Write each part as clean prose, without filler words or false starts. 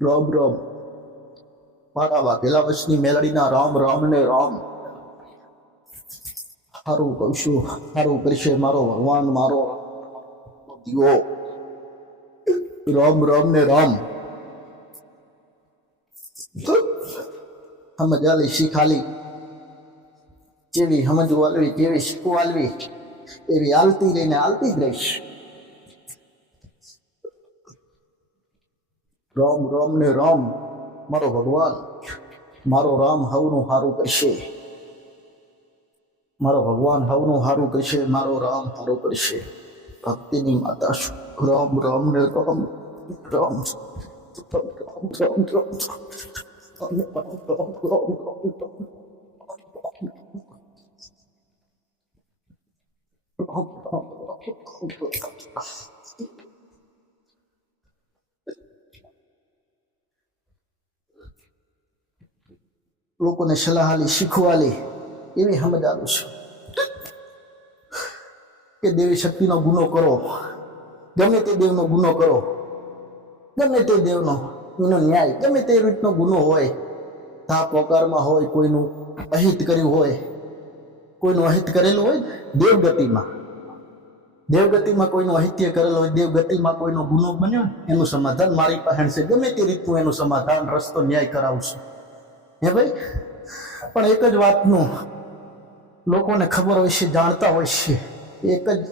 રામ રામ. મારા વાઘેલા વચની મેલડીના રામ રામ ને રામ. સારું કહું છું, સારું કરશે મારો ભગવાન, મારો દીવો. રામ રામ ને રામ. સમજ આલી શીખ આલી, જેવી સમજવું આલવી, જેવી શીખવું આલવી, એવી આલતી રહીને આલતી જ રહીશ. રામ રામ ને રામ. મારો ભગવાન, મારો રામ હવનું સારું કરશે. મારો ભગવાન હવનું સારું કરશે, મારો રામ સારું કરશે. ભક્તિની માતા છું. રામ રામ ને રામ. રામ રામ રામ રામ. લોકોને સલાહ આલી, શીખવાલી, એવી સમજ આલું છું કે દેવી શક્તિનો ગુનો કરો, ગમે તે દેવનો ગુનો કરો, ગમે તે દેવનો એનો ન્યાય, ગમે તે રીતનો ગુનો હોય, તા પોકારમાં હોય, કોઈનું અહિત કર્યું હોય, કોઈનું અહિત કરેલું હોય, દેવગતિમાં કોઈનું અહિત્ય કરેલું હોય, દેવગતિમાં કોઈનો ગુનો બન્યો, એનું સમાધાન મારી પાસે છે. ગમે તે રીતનું એનું સમાધાન, રસ્તો, ન્યાય કરાવશું. હે ભાઈ, પણ એક જ વાતનું લોકોને ખબર હોય છે, જાણતા હોય છે, એક જ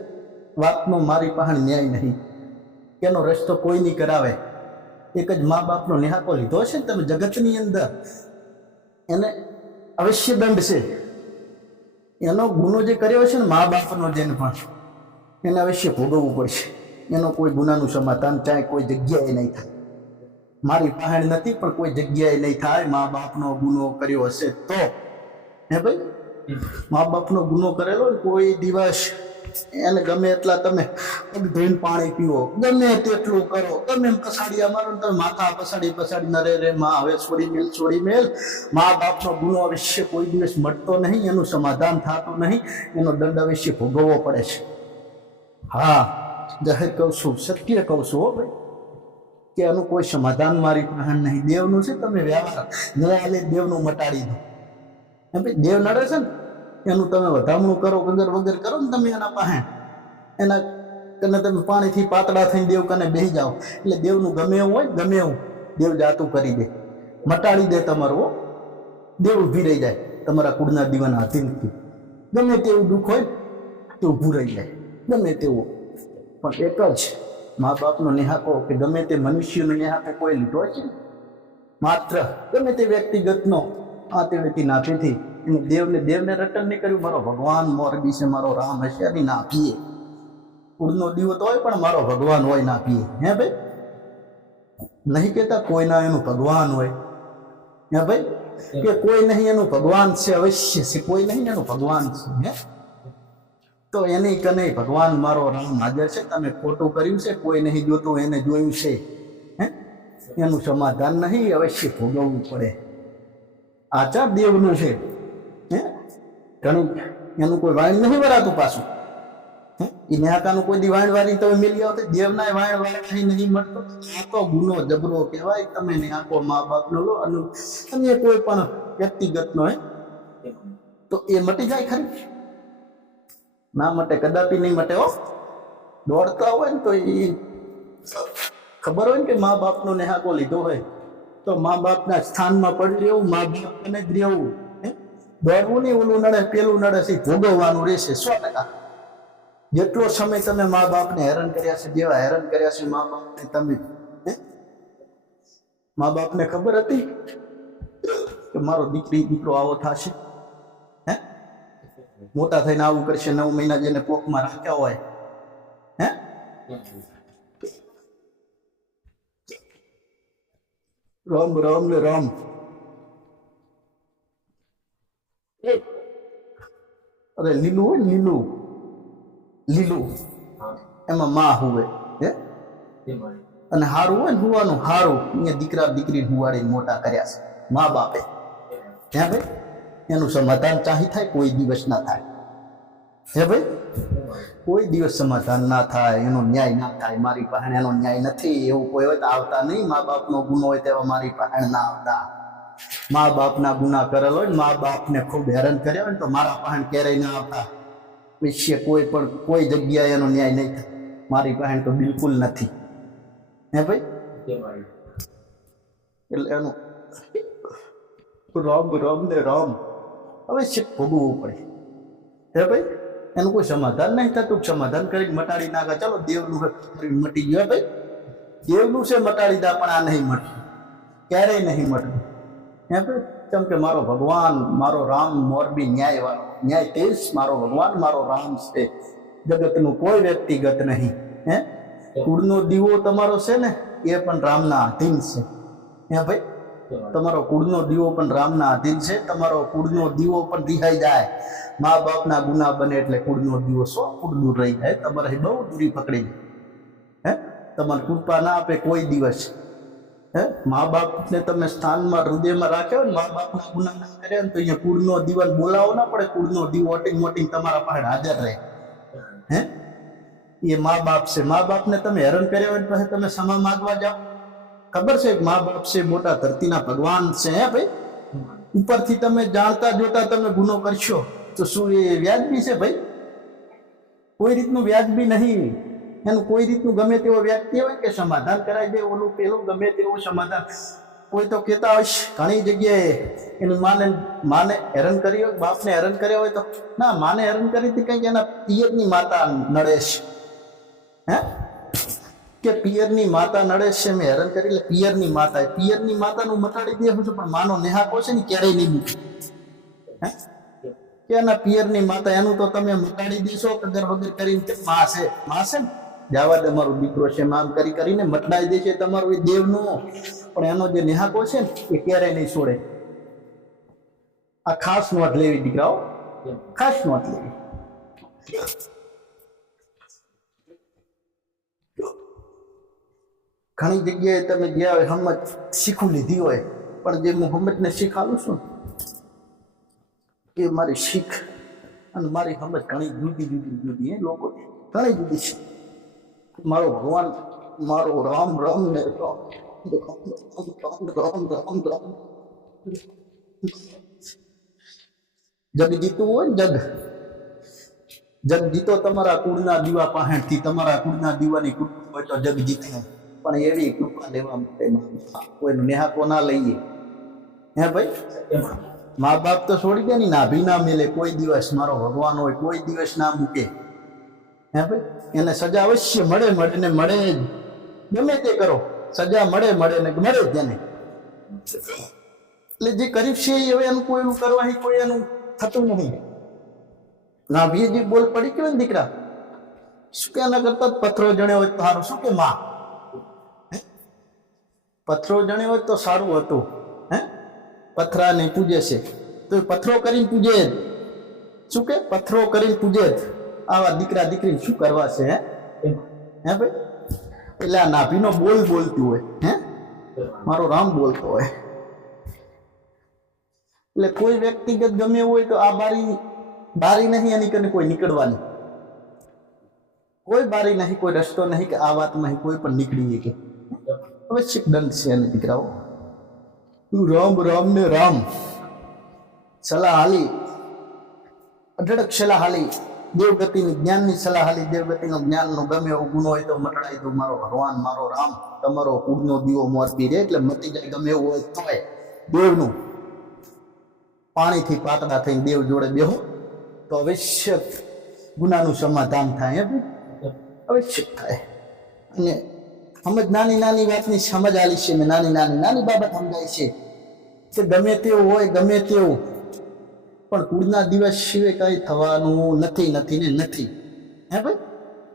વાતનો મારી પાસે ન્યાય નહીં, એનો રસ્તો કોઈ નહીં કરાવે. એક જ મા બાપનો નિહાકો લીધો છે ને તમે જગતની અંદર, એને અવશ્ય દંડ છે. એનો ગુનો જે કર્યો છે ને મા બાપનો, જેને પણ એને અવશ્ય ભોગવવું પડશે. એનો કોઈ ગુનાનું સમાધાન ચાહે કોઈ જગ્યાએ નહીં થાય. મારી પાસે નથી, પણ કોઈ જગ્યાએ નહીં થાય. મા બાપનો ગુનો કર્યો હશે તો, હે ભાઈ, મા બાપનો ગુનો કરેલો ને કોઈ દિવસ એને ગમે એટલા તમે પગ ધોઈને પાણી પીવો, ગમે તેટલું કરો, તમે પસાડિયા મારો, તમે માથા પસાડી ન રે માં હવે છોડી મેલ. મા બાપનો ગુનો અવશ્ય કોઈ દિવસ મળતો નહીં, એનું સમાધાન થતું નહીં, એનો દંડ અવશ્ય ભોગવવો પડે છે. હા, જાહેર કહું છું, સત્ય કહું છું હો ભાઈ, કે એનું કોઈ સમાધાન મારી પાસે નહીં. દેવનું છે, તમે વ્યવહાર ન્યાયાલય દેવનું મટાડી દો. એમ ભાઈ, દેવ નડે છે ને એનું તમે વધામણું કરો, વગર કરો ને તમે એના પાસે, એના કને તમે પાણીથી પાતળા થઈને દેવ કને બેસી જાઓ, એટલે દેવનું ગમે એવું હોય, ગમે એવું દેવ જાતું કરી દે, મટાડી દે તમારું. દેવ ઊભી રહી જાય તમારા કુળના દીવાના હાથીથી. ગમે તેવું દુઃખ હોય તે ઊભું રહી જાય, ગમે તેવું. પણ એક જ મા બાપનો નિહાકો કે ગમે તે મનુષ્યનો નિહાકો કોઈ લીધો છે, માત્ર ગમે તે વ્યક્તિગતનો આ તેડથી નાથીથી એને દેવને રટન નહીં કર્યું. મારો ભગવાન મોરબી છે, મારો રામ હશે, એની ના પીએ. કુળનો દીવો તો હોય, પણ મારો ભગવાન હોય ના પીએ. હે ભાઈ, નહીં કહેતા કોઈના એનું ભગવાન હોય. હે ભાઈ, કે કોઈ નહીં એનું ભગવાન છે, અવશ્ય છે. કોઈ નહીં એનું ભગવાન છે. હે, તો એની કને ભગવાન મારો રામ હાજર છે. તમે ખોટું કર્યું છે, કોઈ નહીં જોતું, એને જોયું છે. હે, એનું સમાધાન નહીં, અવશ્ય ભોગવવું પડે. આચાર દેવનું છે. હે, ઘણું એનું કોઈ વાણ નહીં વરાતું પાછું. હે, એ ન્યાકાનું કોઈ દી વાણ વારી તમે મિલી આવતો, દેવના વાણ વાળી નહીં મળતો. આ તો ગુનો જબરો કહેવાય. તમે ન્યાકો મા બાપનો લો અને તમે કોઈ પણ વ્યક્તિગતનો હે તો એ મટી જાય ખરી? ના મટે, કદાપી નહીં મટે. હો, દોડતા હોય ને તો એ ખબર હોય ને કે મા બાપનો નેહાકો લીધો હોય તો મા બાપના સ્થાનમાં પડી રહેવું, મા બાપને જ રહેવું. દોડવું નહીં, ઓલું નડે પેલું નડે છે, ભોગવવાનું રહેશે 100%. જેટલો સમય તમે મા બાપને હેરાન કર્યા છે, જેવા હેરાન કર્યા છે મા બાપને તમે, મા બાપને ખબર હતી કે મારો દીકરો આવો થશે, હે, મોટા થઈને આવું કરશે, 9 મહિના જેને કોખમાં રાખ્યા હોય. હે, રામ રામ ને રામ. અરે લીલું હોય ને, લીલું એમાં માં હુવે. હે, અને હારું હોય ને હુવાનું, હારું અહીંયા દીકરા દીકરી હુવાડીને મોટા કર્યા છે મા બાપે. હે ભાઈ, એનું સમાધાન ચાહી થાય કોઈ દિવસ ના થાય. હે ભાઈ, કોઈ દિવસ સમાધાન ના થાય, એનો ન્યાય ના થાય. મારી પાસે એનો ન્યાય નથી એવું કોઈ હોય તો આવતા નહીં. મા બાપનો ગુનો હોય તેવા મારી પાસે ના આવતા. મા બાપના ગુના કરેલ હોય, મા બાપને ખૂબ હેરાન કર્યા હોય ને તો મારા પાસે ક્યારેય ના આવતા. વિશે કોઈ પણ કોઈ જગ્યાએ એનો ન્યાય નહીં થાય. મારી પાસે તો બિલકુલ નથી. હે ભાઈ, એટલે એનું રામ રામ ને રામ હવે છે ભોગવવું પડે. હે ભાઈ, એનું કોઈ સમાધાન નહીં થતું. સમાધાન કરીને મટાડી નાખે. ચાલો દેવનું મટી ગયું. ભાઈ, દેવનું છે મટાડી દા, પણ આ નહીં મળતું, ક્યારેય નહીં મળતું. હે ભાઈ, કેમ કે મારો ભગવાન, મારો રામ મોરબી ન્યાય વાળો, ન્યાયધીશ મારો ભગવાન, મારો રામ છે. જગતનું કોઈ વ્યક્તિગત નહીં. હે, કુળનો દીવો તમારો છે ને એ પણ રામના અધીન છે. હે ભાઈ, તમારો કુળનો દીવો પણ રામના અધીન છે. તમારો કુળનો દીવો પણ દિહાઈ જાય. મા બાપના ગુના બને એટલે કુળનો દીવો 100 ફૂટ દૂર રહી જાય. તમારે બહુ દૂરી પકડી. હે, તમારે કૃપા ના આપે કોઈ દિવસ. હે, મા બાપને તમે સ્થાનમાં હૃદયમાં રાખ્યો ને, મા બાપના ગુના ના કર્યા ને તો અહીંયા કુળનો દીવાન બોલાવો ના પડે. કુળનો દીવો ઓટિંગ મોટિંગ તમારા પાસે હાજર રહે. હે, એ મા બાપ છે. મા બાપને તમે હેરાન કર્યા હોય પછી તમે ક્ષમા માંગવા જાઓ. ખબર છે મા બાપ છે મોટા ધરતીના ભગવાન છે. હે ભાઈ, ઉપરથી તમે જાણતા જોતા તમે ગુનો કરશો તો શું એ વ્યાજબી છે? ભાઈ, કોઈ રીતનું વ્યાજબી નહીં. એનું કોઈ રીતનું ગમે તેવો વ્યક્તિ હોય કે સમાધાન કરાવી દે, ઓલું પેલું ગમે તેવું સમાધાન. કોઈ તો કહેતા હોય ઘણી જગ્યાએ એની માને હેરાન કરી હોય, બાપને હેરાન કર્યા હોય તો ના, માને હેરાન કરી હતી કંઈક એના પિયરની માતા નડે છે. હે, કે પિયરની માતા નડે છે, મેં હેરાન કરી એટલે પિયરની માતા. પિયરની માતાનું મટાડી દે છું, પણ માનો નેહાકો છે ને ક્યારેય નહીં મૂકે. હે, કે એના પિયરની માતા એનું તો તમે મટાડી દેશો કદર વગર કરીને. કે માં છે, માં છે ને જવા દે, મારો દીકરો છે, આમ કરી કરીને મટાડી દેશે તમારું એ દેવનું. પણ એનો જે નેહાકો છે ને એ ક્યારેય નહીં છોડે. આ ખાસ નોંધ લેવી દીકરાઓ, ખાસ નોંધ લેવી. ઘણી જગ્યાએ તમે ગયા હોય હમત શીખું લીધી હોય, પણ જે મોહમ્મદને શીખાલું છું એ મારી શીખ અને મારી સમજ ઘણી જુદી જુદી જુદી. એ લોકો ઘણી જુદી છે. મારો ભગવાન, મારો રામ રામ ને રામ રામ રામ રામ. જગ જીતવું હોય ને, જગ જીતો તમારા કુળના દીવા પાહેણથી. તમારા કુળના દીવાની કૃપા હોય તો જગ જીતે. પણ એવી કૃપા લેવા માટે કોઈનો નેહાકો ના લઈએ. હે ભાઈ, મા બાપ તો છોડી દે ને, નાભી ના મેલે કોઈ દિવસ. મારો ભગવાન હોય કોઈ દિવસ ના મૂકે. હે ભાઈ, એને સજા અવશ્ય મળે, મળે ને મળે જ. ગમે તે કરો સજા મળે, મળે ને મળે જ એને. એટલે જે કરીબ છે હવે એનું કોઈ એનું કરવાથી કોઈ એનું થતું નહીં. નાભીએ જે બોલ પડી ગયો ને દીકરા, શું કે એના કરતા પથરો જણ્યો હોય તો સારું. શું કે માં, પથરો જણ્યો હોય તો સારું હતું. હે, પથરાને પૂજે છે તો પથરો કરીને પૂજે જ. શું કે પથરો કરીને પૂજે જ. આવા દીકરા દીકરી શું કરવા છે? હે ભાઈ, એટલે આ નાભીનો બોલ બોલતું હોય. હે, મારો રામ બોલતો હોય. એટલે કોઈ વ્યક્તિગત ગમે હોય તો આ બારી નહીં એની કરીને કોઈ નીકળવાની. કોઈ બારી નહીં, કોઈ રસ્તો નહીં કે આ વાતમાં કોઈ પણ નીકળી કે અવશ્ય દંડ છે. અને દીકરાઓ, રામ રામ ને રામ સલાહ હાલી, અઢળક સલાહ હાલી, દેવગતિની જ્ઞાનની સલાહ હાલી. દેવગતિનો જ્ઞાનનો ગમે એવો ગુનો હોય તો મટાડી દો. મારો ભગવાન, મારો રામ, તમારો કુળનો દીવો મોરબી રહે એટલે મટી જાય. ગમે એવું હોય તોય દેવનું પાણીથી પાતળા થઈને દેવ જોડે બેહો તો અવશ્ય ગુનાનું સમાધાન થાય. અવશ્ય થાય. અને સમજ, નાની નાની વાતની સમજ આલી છે મેં. નાની બાબત સમજાય છે કે ગમે તેવું હોય, ગમે તેવું, પણ કુળના દિવસ સિવાય કઈ થવાનું નથી, નથી ને નથી. હે ભાઈ,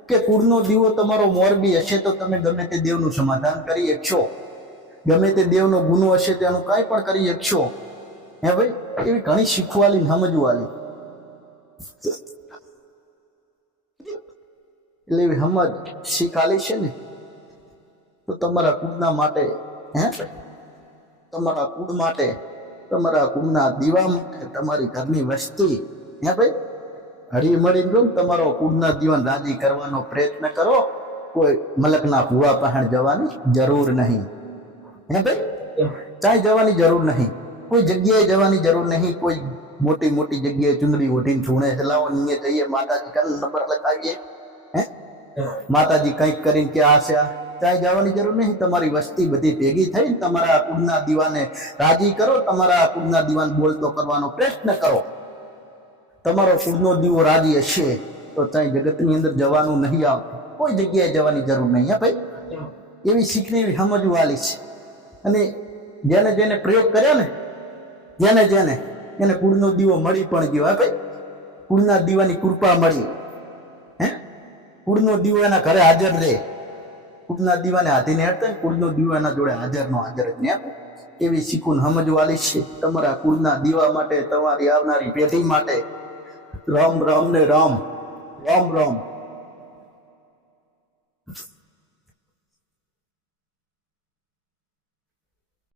કે કુળનો દીવો તમારો મોરબી હશે તો તમે ગમે તે દેવનું સમાધાન કરી શકશો. ગમે તે દેવનો ગુનો હશે તેનું કાંઈ પણ કરી શકશો. હે ભાઈ, એવી ઘણી શીખવાલી સમજવાલી. એટલે એવી સમજ શીખાલી છે ને તો તમારા કુળના માટે, હે તમારા કુળ માટે, તમારા કુળના દીવા માટે, તમારી ઘરની વસ્તી, હે ભાઈ, હળી મળીને જો તમારો કુળના જીવન રાજી કરવાનો પ્રયત્ન કરો. કોઈ મલકના ભૂવા પહાણ જવાની જરૂર નહીં. હે ભાઈ, ચાય જવાની જરૂર નહીં, કોઈ જગ્યાએ જવાની જરૂર નહીં. કોઈ મોટી મોટી જગ્યાએ ચુંદડી ઓઢીને છૂણે ચલાવો અહીંયા જઈએ, માતાજી કાલ નંબર લખાવીએ, હે માતાજી કંઈક કરીને કે આ છે ચાય જવાની જરૂર નહીં. તમારી વસ્તી બધી ભેગી થઈ તમારા કુળના દીવાને રાજી કરો, તમારા કુળના દીવાને બોલતો કરવાનો પ્રયત્ન કરો. તમારો કુળનો દીવો રાજી હશે તો ચાય જગતની અંદર જવાનું નહીં આવતું, કોઈ જગ્યાએ જવાની જરૂર નહીં. હા ભાઈ, એવી શીખને એવી સમજવું વાલી છે. અને જેને જેને પ્રયોગ કર્યો ને, જેને એને કુળનો દીવો મળી પણ ગયો. હા ભાઈ, કુળના દીવાની કૃપા મળી. હે, કુળનો દીવો એના ઘરે હાજર રહે. કુળના દીવાને હાથીને હેઠતા ને કુળનો દીવો એના જોડે હાજર નો હાજર જ ને. એવી શીખુન સમજવાલી છે. તમારા કુળના દીવા માટે, તમારી આવનારી પેઢી માટે રામ રામ ને રામ રામ રામ.